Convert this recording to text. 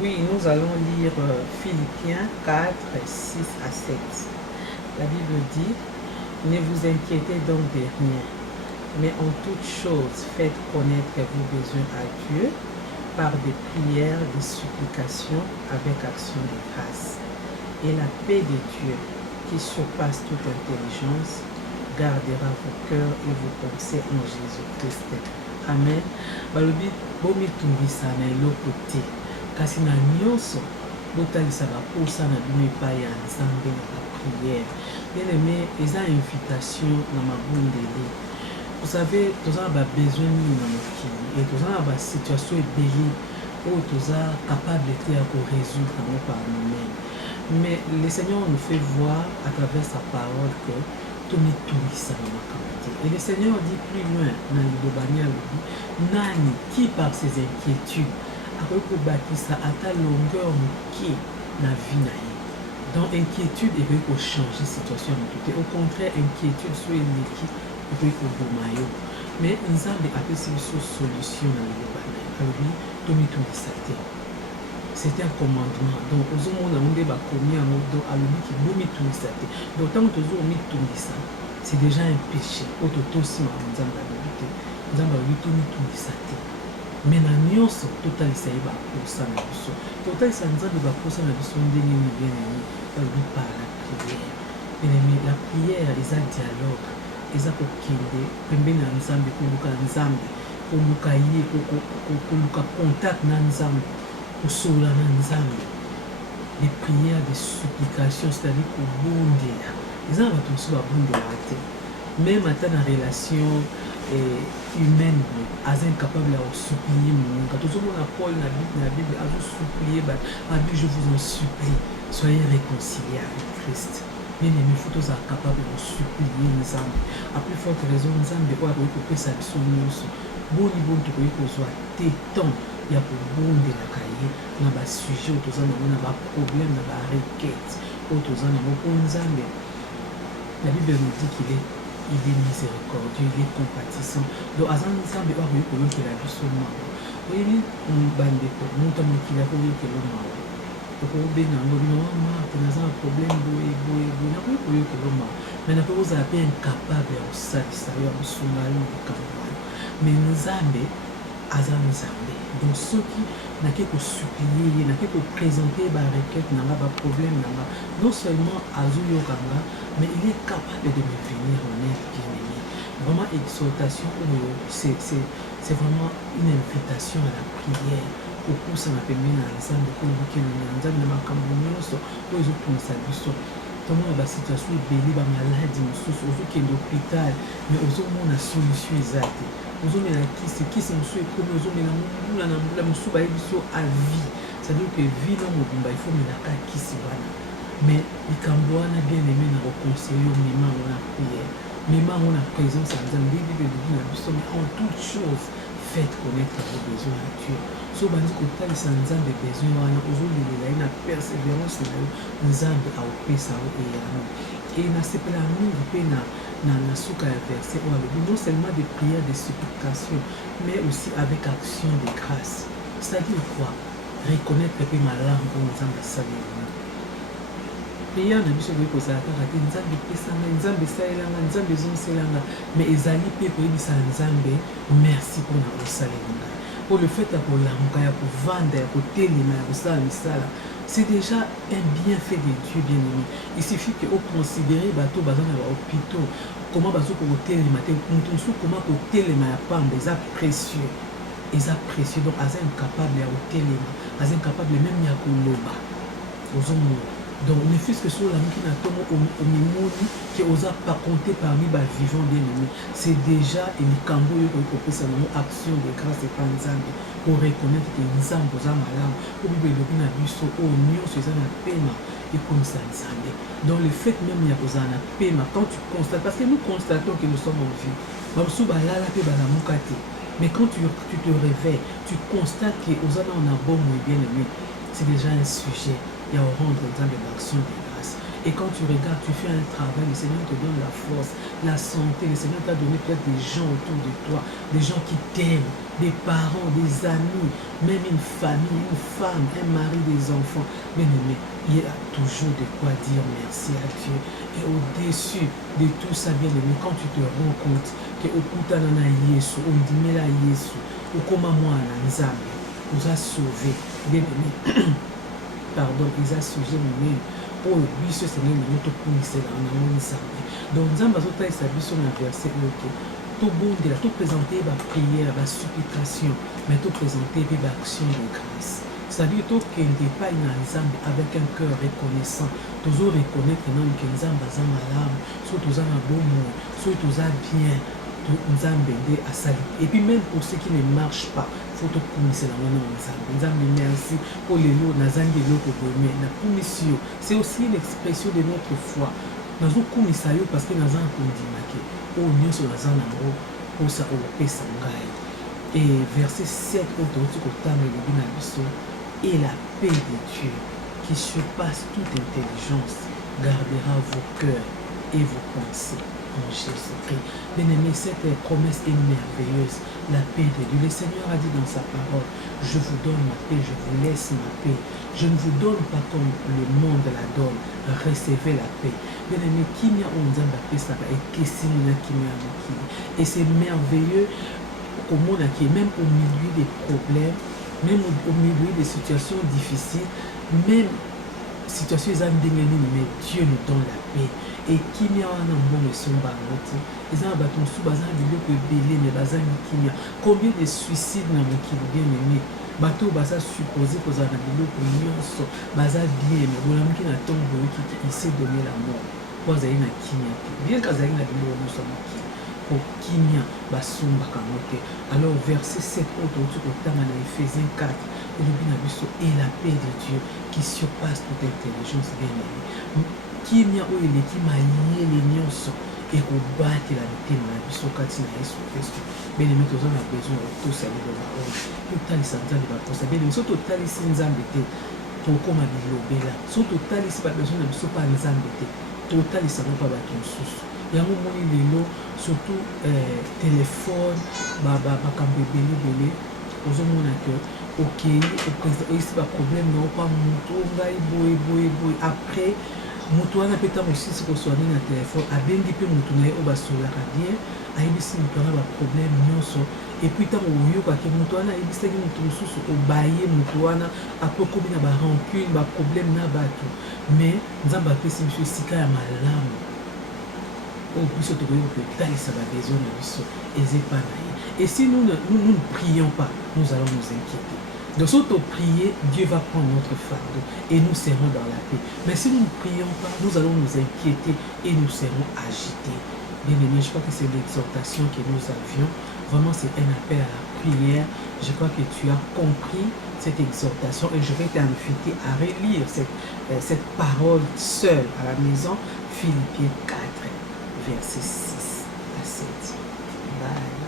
Oui, nous allons lire Philippiens 4, 6 à 7. La Bible dit, ne vous inquiétez donc de rien, mais en toute chose faites connaître vos besoins à Dieu par des prières, des supplications avec action de grâce. Et la paix de Dieu, qui surpasse toute intelligence, gardera vos cœurs et vos pensées en Jésus-Christ. Amen. Balobi bomi tungisa na eloko te. Kasi na nyonso botalisa baposa na bino epai ya Nzambe na bapriere. Bien aimé, eza invitation na mabundeli. Vous savez, toza ba besoin mingi na mokili et toza na ba situation ebele oyo toza capable te ya résoudre yango par nous-mêmes. Mais le Seigneur nous fait voir à travers sa parole que tomitungisa na makambo te. Et le Seigneur dit plus loin dans Lidobani alobi, nani qui par ses inquiétudes akoki kobakisa ata longueur moke na vie na ye. Donc inquiétude ekoki kochanger situation ya moto te. Au contraire, inquiétude so eleki ekoki koboma yo. Mais Nzambe apesi biso solution na Lidobani alobi tomitungisa te. C'est un commandement. Donc ozomona nde bakomi yango donc alobi ki bomitungisa te. Donc ntango tozomitungisa, c'est déjà un péché oyo totosima Nzambe alobi te. Nzambe alobi tomitungisa te. Mais na nyonso totalisa ye baposa na biso, totalisa Nzambe baposa na biso ndenge nini bien aimé, alobi par la prière. Bien aimé, la prière eza dialogue, eza kokende pembeni na Nzambe, koluka Nzambe, koluka ye, koluka contact na Nzambe, kosola na Nzambe. Des prières, des supplications, c'est-à-dire kobondela. Eza na bato mosusu babondelaka te. Même ata na relation humaine, aza incapable à supplier mon. Quand on a Paul dans la Bible, a supplié, je vous en supplie, soyez réconciliés avec Christ. Bien aimé, il faut tous être capable de supplier Nzambe. À plus forte raison, Nzambe doit recouper sa mission. Boni bon tu peux kozwa téton ya ko bonde la kaye na ba sujet autoza na ba problème na ba requête autoza na mo Nzambe. La Bible nous dit qu'il est miséricordieux, il est compatissant. Donc azan Nzambe ba ko yokela biso mawa. Oyebi bande ko muta mokila ko yokela mawa. Ko bena ngobino ma tenaza problème boye na ko yokela mawa. Mais na ko oza bien incapable ya osalisa ya musungalo bikamwa. Mais Nzambe aza Nzambe. Donc ceux qui n'a qu'à supplier, n'a qu'à présenter ba requête, n'a pas problème, non seulement Azuyo Kanga, mais il est capable de me venir en aide, bien aimé. Vraiment exhortation, c'est vraiment une invitation à la prière. Au coup ça m'a permis à Nzambe pour le week-end, Nzambe n'a pas cambournoso, pour les autres consabiso. Comment la situation est belle, ba maladie, aux autres qui est d'hôpital, mais aux autres on a solution exacte. Ozomela kisi mosu ekomi ozomela mbula na mbula mosu bayebi biso à vie, c'est-à-dire que vie na mobimba il faut melaka kisi wana. Mais likambo wana bien aimé na reconseiller mema ngo na prière, mema ngo na présence ya Nzambe. Bible elobi na biso mais en toute chose faites connaître vos besoins à Dieu. So bandi kotalisa Nzambe besoin wana ozolelela ye na persévérance na yo, Nzambe aopesa yo eyano. Et nasepela mingi mpe na suka ya verset oyo alobi non seulement des prières, des supplications, mais aussi avec action de grâce. C'est-à-dire quoi? Reconnaître mpe malamu oyo Nzambe asaleli. Prière na biso boyi kozala kaka te Nzambe epesanga, Nzambe esalelanga, Nzambe ezomiselanga, mais ezali mpe koyebisa Nzambe merci mpona kosalela ngai. Pour le fait ya kolamuka, ya kovanda, ya kotelema, ya kosala misala, c'est déjà un bienfait de Dieu bien aimé. Il suffit que vous considérez bateau bazan na ba hôpitaux, comment bazo ko telema te, mutunsu comment ko telema ya pamba, eza précieux. Eza précieux, donc aza incapable ya kotelema, aza incapable même ya koloba. Ozomo. Donc ne fût-ce que sur la miki na tomo au mimoni qui osa pas compter parmi ba vivants bien aimés, c'est déjà une cambo yo ko pesa na action de grâce et pas Nzambe pour reconnaître que Nzambe oza malamu. Au Bible elobi na biso o nyonso eza na pema et comme ça Nzambe. Donc le fait même ya koza na pema quand tu constates, parce que nous constatons que nous sommes en vie. Bamusu balala pe balamuka te. Mais quand tu te réveilles, tu constates que ozana on a bon bien aimé. C'est déjà un sujet. Il y a au rendre dans l'action de grâce. Et quand tu regardes, tu fais un travail, le Seigneur te donne la force, la santé. Le Seigneur t'a donné peut-être des gens autour de toi, des gens qui t'aiment, des parents, des amis, même une famille, une femme, un mari, des enfants. Bien aimé, il y a toujours de quoi dire merci à Dieu. Et au-dessus de tout ça, bien aimé, quand tu te rends compte que okutana na Yesu, ondimela Yesu, okoma mwana nzambe, nous a sauvé, bien aimé. Pardon, ils a sujet nous-mêmes. Oh, biso Seigneur, nous te punissons dans notre nzambe. Donc, nzambe azotalisa biso na verset ok. To bondela, to présenter ba prière, ba supplication, mais to présenter ba action de grâce. C'est-à-dire to kende pas une nzambe avec un cœur reconnaissant. Toujours reconnaître non que nzambe aza malamu, so toza na bomo, so toza bien. Et puis même pour ceux qui ne marchent pas, il faut te commisser la main ensemble. Merci pour les lots, c'est aussi l'expression de notre foi. Nous avons commis ça parce que nous avons condamné. Oh, nous sommes pour ça, et verset 7, et la paix de Dieu qui surpasse toute intelligence gardera vos cœurs et vos pensées en Jésus-Christ. Bien-aimé, cette promesse est merveilleuse. La paix de Dieu. Le Seigneur a dit dans sa parole, je vous donne ma paix, je vous laisse ma paix. Je ne vous donne pas comme le monde la donne. Recevez la paix. Bien-aimé, qui n'y a la paix, ça va être et c'est merveilleux au monde qui même au milieu des problèmes, même au milieu des situations difficiles, même situation mais Dieu nous donne la paix. Et qui n'y a un bon son barote, ils ont abattu sous bazar de l'eau que belé, mais bazar qui n'y a. Combien de suicides dans le qui bien aimé? Bateau bazar supposé que ça a de l'eau que nous bazar bien, mais voilà qui n'a tombé qui s'est donné la mort. Pour ça, il y a qui n'y a. Bien qu'à ça, il y a de l'eau, nous sommes qui. Pour qui n'y a, basumba kamote. Alors, verset 7, autre, au temps, dans Ephésiens 4, et la paix de Dieu qui surpasse toute intelligence bien aimée. Qui n'y a où il est qui m'a lié les nyonso et qu'on batte la vérité dans la biso kati na Yesu Christ. Bien aimé, tous on a besoin de tout ça de la honte. Tout tali santa de bakosa. Bien aimé, surtout tali si nzambe te. Pour comme à bilobela. Surtout tali si pas besoin de biso pas nzambe te. Tout tali ça non pas bato sous. Il y a un moment lelo surtout téléphone bakambe belé ozomona que ok ici ba problème non pas mutu ngai boy après mutu wana peta mosisi kosoani na téléphone abengi pe mutu na ye oyo basolaka bien ayebisi mutu wana baproblème nyonso epuis ntango oyokaki mutu wana ayebisaki mutu mosusu obaye mutu wana apokomi na barancune baproblème na bato mais nzambe apesi biso esika ya malamu oyo biso tokoki kotalisa babesoin na biso eza epa na ye. Et si nous ne prions pas, nous allons nous inquiéter. Donc, si on prie, Dieu va prendre notre fardeau et nous serons dans la paix. Mais si nous ne prions pas, nous allons nous inquiéter et nous serons agités. Bien aimé, je crois que c'est l'exhortation que nous avions. Vraiment, c'est un appel à la prière. Je crois que tu as compris cette exhortation et je vais t'inviter à relire cette parole seule à la maison. Philippiens 4, versets 6 à 7. Bye.